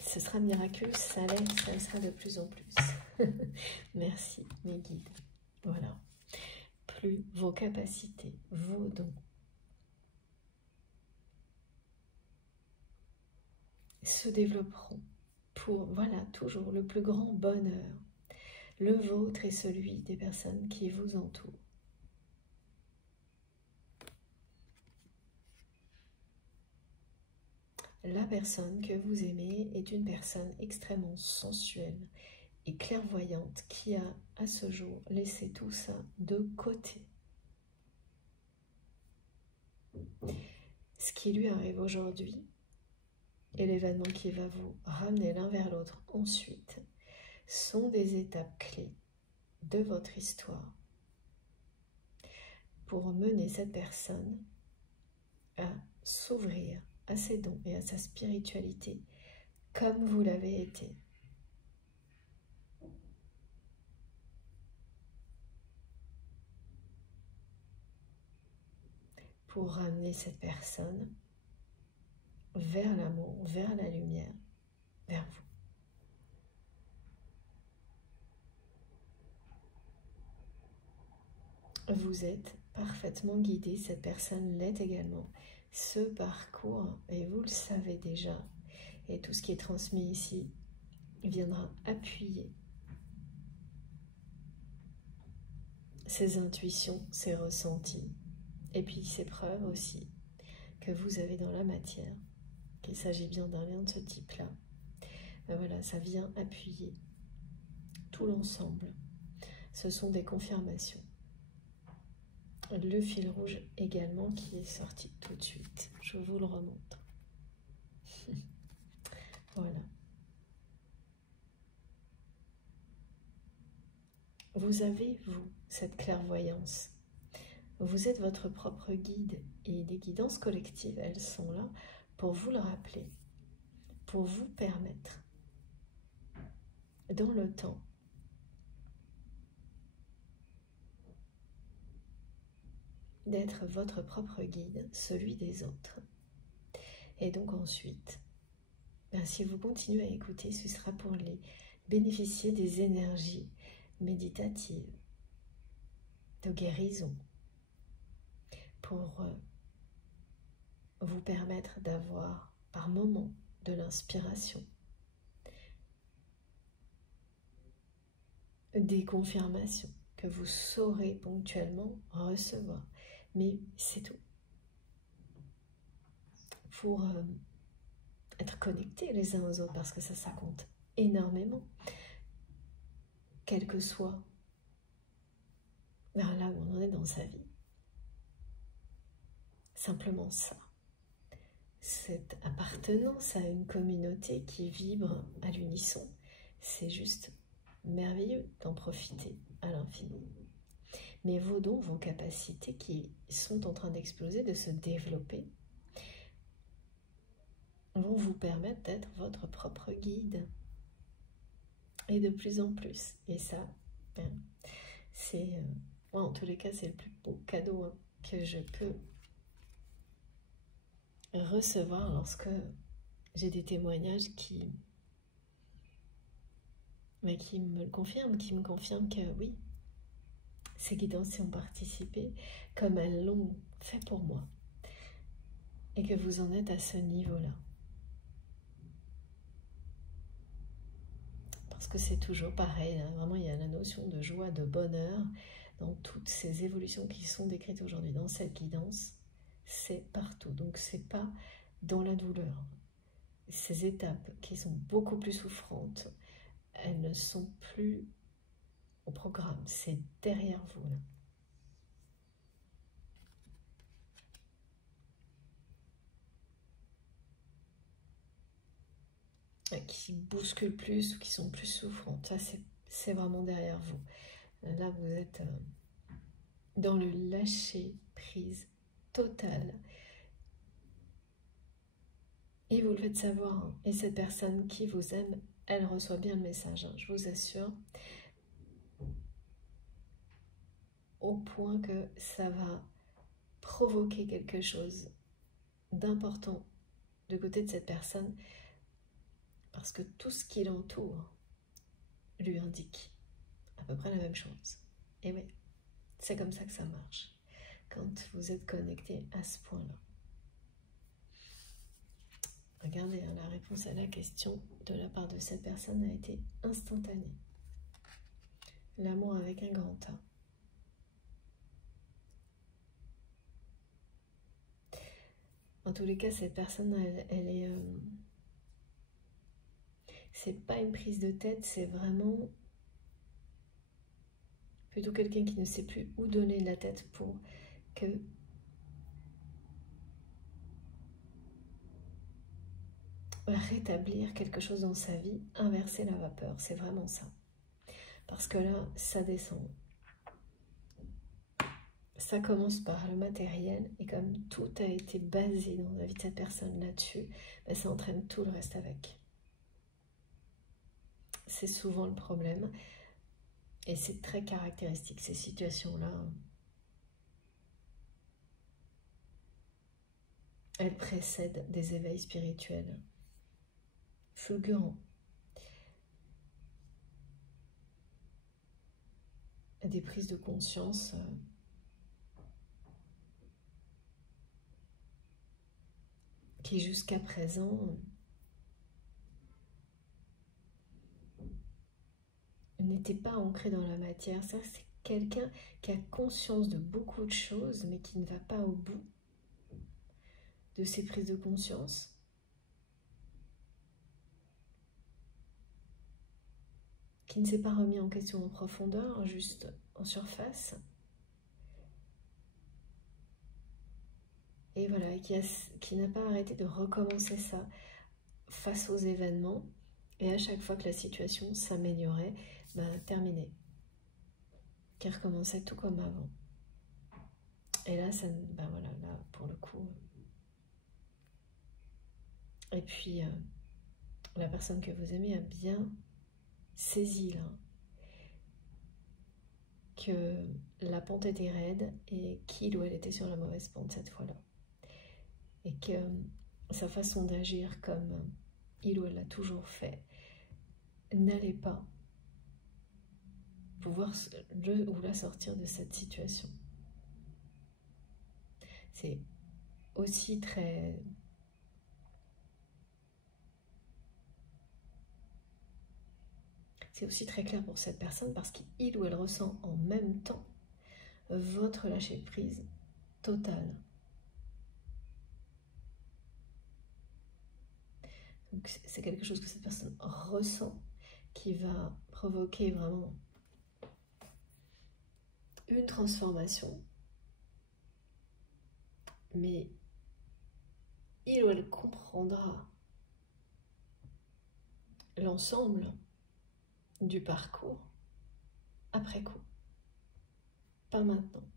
Ce sera miraculeux, ça l'est, ça le sera de plus en plus. Merci mes guides. Voilà. Plus vos capacités, vos dons se développeront pour, voilà, toujours le plus grand bonheur, le vôtre et celui des personnes qui vous entourent. La personne que vous aimez est une personne extrêmement sensuelle et clairvoyante qui a, à ce jour, laissé tout ça de côté. Ce qui lui arrive aujourd'hui et l'événement qui va vous ramener l'un vers l'autre ensuite sont des étapes clés de votre histoire pour mener cette personne à s'ouvrir à ses dons et à sa spiritualité comme vous l'avez été. Pour ramener cette personne vers l'amour, vers la lumière, vers vous. Vous êtes parfaitement guidé, cette personne l'est également. Ce parcours, et vous le savez déjà, et tout ce qui est transmis ici viendra appuyer ces intuitions, ces ressentis, et puis ces preuves aussi que vous avez dans la matière, qu'il s'agit bien d'un lien de ce type-là. Ben voilà, ça vient appuyer tout l'ensemble. Ce sont des confirmations. Le fil rouge également qui est sorti tout de suite. Je vous le remontre. Voilà. Vous avez, vous, cette clairvoyance. Vous êtes votre propre guide et les guidances collectives, elles sont là pour vous le rappeler, pour vous permettre, dans le temps, d'être votre propre guide, celui des autres. Et donc ensuite, ben, si vous continuez à écouter, ce sera pour les bénéficier des énergies méditatives, de guérison, pour vous permettre d'avoir par moments de l'inspiration, des confirmations que vous saurez ponctuellement recevoir. Mais c'est tout. Pour être connectés les uns aux autres, parce que ça compte énormément. Quel que soit vers là où on en est dans sa vie. Simplement ça. Cette appartenance à une communauté qui vibre à l'unisson, c'est juste merveilleux d'en profiter à l'infini. Mais vos dons, vos capacités qui sont en train d'exploser, de se développer, vont vous permettre d'être votre propre guide. Et de plus en plus. Et ça, c'est, moi en tous les cas, c'est le plus beau cadeau que je peux recevoir lorsque j'ai des témoignages qui me le confirment, qui me confirment que oui, ces guidances y ont participé comme elles l'ont fait pour moi. Et que vous en êtes à ce niveau-là. Parce que c'est toujours pareil, hein, vraiment il y a la notion de joie, de bonheur dans toutes ces évolutions qui sont décrites aujourd'hui, dans cette guidance, c'est partout. Donc c'est pas dans la douleur. Ces étapes qui sont beaucoup plus souffrantes, elles ne sont plus au programme, c'est derrière vous là. Qui bousculent plus ou qui sont plus souffrantes. Ça, c'est vraiment derrière vous. Là, vous êtes dans le lâcher-prise total. Et vous le faites savoir. Hein. Et cette personne qui vous aime, elle reçoit bien le message. Hein, je vous assure. Au point que ça va provoquer quelque chose d'important de côté de cette personne. Parce que tout ce qui l'entoure lui indique à peu près la même chose. Et oui, c'est comme ça que ça marche, quand vous êtes connecté à ce point-là. Regardez, hein, la réponse à la question de la part de cette personne a été instantanée. L'amour avec un grand A. En tous les cas, cette personne, elle est... c'est pas une prise de tête, c'est vraiment plutôt quelqu'un qui ne sait plus où donner de la tête pour que rétablir quelque chose dans sa vie, inverser la vapeur, c'est vraiment ça. Parce que là, ça descend. Ça commence par le matériel, et comme tout a été basé dans la vie de cette personne là-dessus, ben ça entraîne tout le reste avec. C'est souvent le problème, et c'est très caractéristique, ces situations-là. Elles précèdent des éveils spirituels fulgurants. Des prises de conscience qui jusqu'à présent n'étaient pas ancrées dans la matière. C'est quelqu'un qui a conscience de beaucoup de choses, mais qui ne va pas au bout de ses prises de conscience. Qui ne s'est pas remis en question en profondeur, juste en surface. Et voilà, qui n'a pas arrêté de recommencer ça face aux événements. Et à chaque fois que la situation s'améliorait, terminé. Qui recommençait tout comme avant. Et là, ça, voilà, là, pour le coup. Et puis, la personne que vous aimez a bien saisi là que la pente était raide et qu'il ou elle était sur la mauvaise pente cette fois-là. Et que sa façon d'agir comme il ou elle l'a toujours fait n'allait pas pouvoir le ou la sortir de cette situation. C'est aussi très... C'est aussi très clair pour cette personne parce qu'il ou elle ressent en même temps votre lâcher-prise total. Donc c'est quelque chose que cette personne ressent qui va provoquer vraiment une transformation. Mais il ou elle comprendra l'ensemble du parcours après coup, pas maintenant.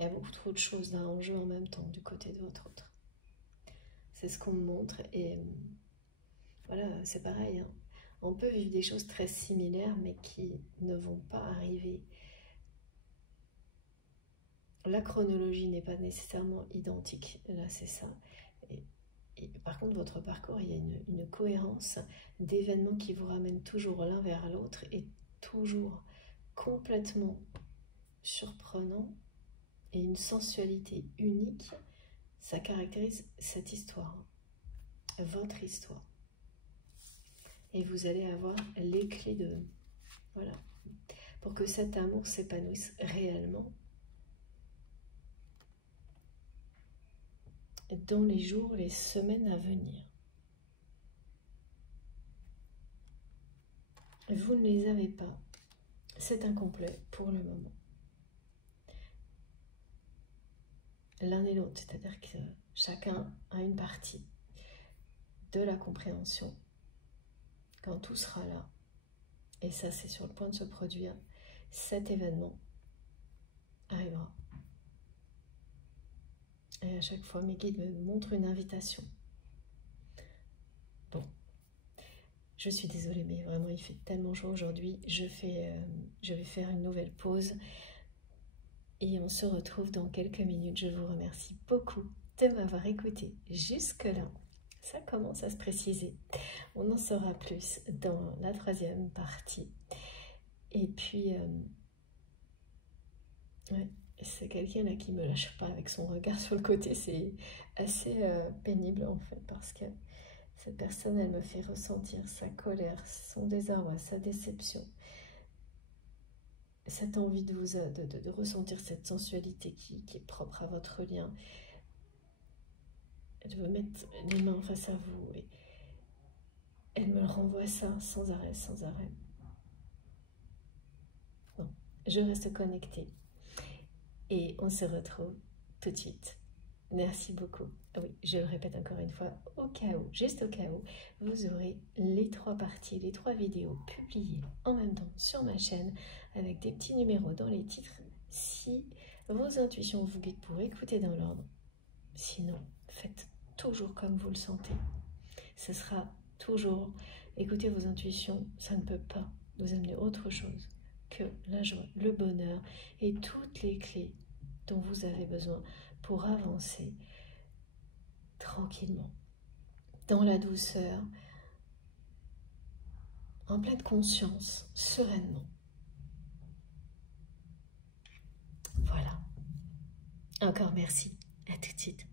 Il y a beaucoup trop de choses là en jeu en même temps du côté de votre autre. C'est ce qu'on me montre et voilà, c'est pareil. Hein. On peut vivre des choses très similaires mais qui ne vont pas arriver. La chronologie n'est pas nécessairement identique, là c'est ça. Et par contre, votre parcours, il y a une cohérence d'événements qui vous ramènent toujours l'un vers l'autre et toujours complètement surprenant et une sensualité unique. Ça caractérise cette histoire, votre histoire. Et vous allez avoir les clés de... Voilà. pour que cet amour s'épanouisse réellement dans les jours, les semaines à venir. Vous ne les avez pas, c'est incomplet pour le moment. L'un et l'autre, c'est-à-dire que chacun a une partie de la compréhension. Quand tout sera là, et ça c'est sur le point de se produire, cet événement arrivera. Et à chaque fois, mes guides me montrent une invitation. Bon, je suis désolée, mais vraiment il fait tellement chaud aujourd'hui. Je vais faire une nouvelle pause et on se retrouve dans quelques minutes. Je vous remercie beaucoup de m'avoir écouté jusque-là. Ça commence à se préciser. On en saura plus dans la troisième partie. Et puis, ouais, c'est quelqu'un là qui me lâche pas avec son regard sur le côté. C'est assez pénible en fait, parce que cette personne, elle me fait ressentir sa colère, son désarroi, sa déception, cette envie de ressentir cette sensualité qui est propre à votre lien. Elle veut mettre les mains face à vous et elle me renvoie ça sans arrêt, sans arrêt. Bon, je reste connectée et on se retrouve tout de suite. Merci beaucoup. Oui, je le répète encore une fois, au cas où, juste au cas où, vous aurez les 3 parties, les 3 vidéos publiées en même temps sur ma chaîne avec des petits numéros dans les titres si vos intuitions vous guident pour écouter dans l'ordre. Sinon, faites toujours comme vous le sentez. Ce sera toujours, écoutez vos intuitions, ça ne peut pas vous amener autre chose que la joie, le bonheur et toutes les clés dont vous avez besoin pour avancer tranquillement, dans la douceur, en pleine conscience, sereinement. Voilà. Encore merci. À tout de suite.